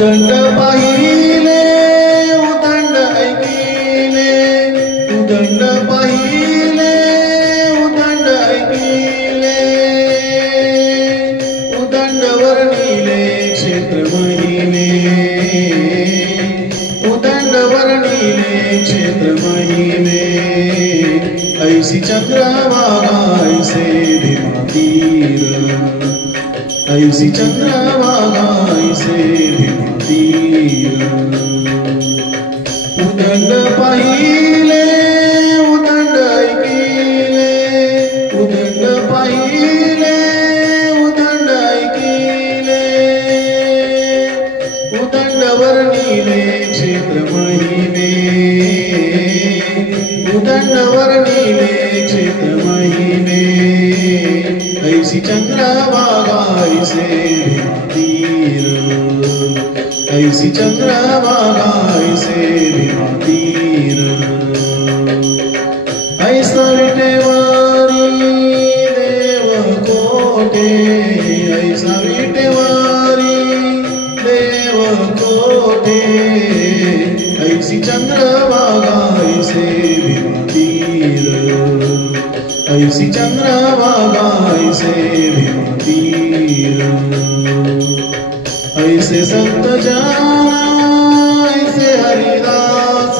उदंड पाहिले उदंड ऐकिले, उदंड पाहिले उदंड ऐकिले, उदंड वर्णिले क्षेत्र महिने, उदंड वर्णिले क्षेत्र महिने, ऐसी चंद्रभागा ऐसे भीमातीर, ऐसी चंद्रभागा ऐसे भीमातीर। उदंड पाहिले उदंड ऐकिले, उदंड पाहिले उदंड ऐकिले, उदंड वर्णिले क्षेत्र महिने, उदंड वर्णिले क्षेत्र महिने, ऐसी चंद्रभागा ऐसे भीमातीर, ऐसी चंद्रभागा ऐसे भीमातीर। ऐसा विटेवारी देव कोटे, ऐसा विटेवारी देव कोटे, ऐसी चंद्रभागा ऐसे भीमातीर, ऐसी चंद्रभागा ऐसे भीमातीर। ऐसे संत जाना ऐसे हरिदास,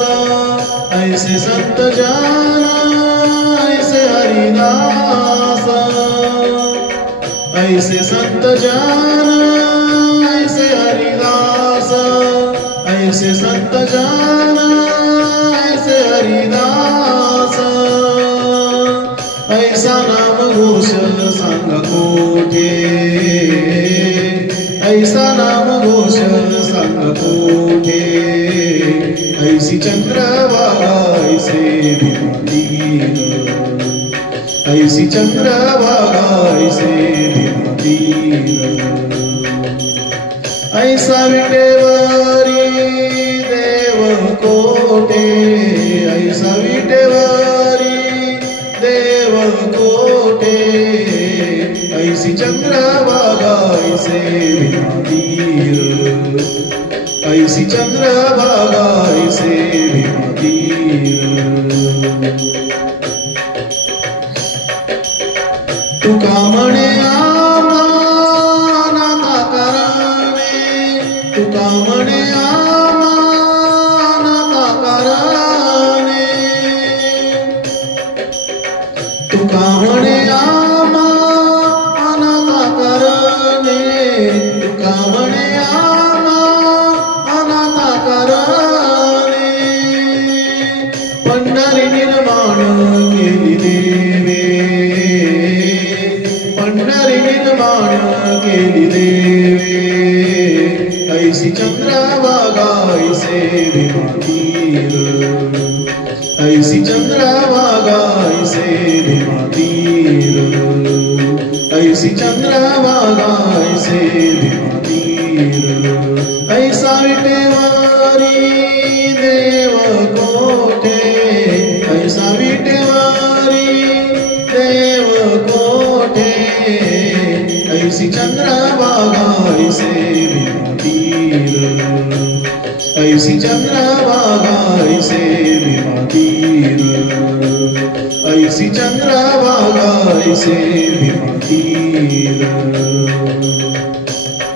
ऐसे संत जाना ऐसे हरिदास, ऐसे संत जाना ऐसे हरिदास, ऐसे संत जाना ऐसे हरिदास। ऐसा नाम घोष सांग कोठे, ऐसा नाम घोष सांग कोठे, ऐसी चंद्रभागा ऐसे भीमातीर, ऐसी चंद्रभागा ऐसे भीमातीर। ऐसा विटेवारी देव कोटे, ऐसा विटेवारी देव कोटे, ऐसी चंद्रभागा ऐसे भीमातीर, ऐसी चंद्रभागा ऐसे भीमातीर। तुका म्हणे आम्हा नाथा कराने, तुका म्हणे आम्हा नाथा कराने, तुका म्हणे आम्हा अनाथा कराने, तुका म्हणे आम्हा अनाथा कराने। पंढरी निर्माण केली देवे, पंढरी निर्माण केली देवे, ऐसी चंद्रभागा ऐसे भीमातीर, ऐसी चंद्रभागा ऐसे भीमातीर, ऐसी चंद्रभागा ऐसे भीमातीर। ऐसा विटेवारी देव कोठे, ऐसा विटेवारी देव कोठे, ऐसी चंद्रभागा ऐसे भीमातीर, ऐसी चंद्रभागा ऐसे भीमातीर, ऐसी चंद्रभागा ऐसे भीमातीर।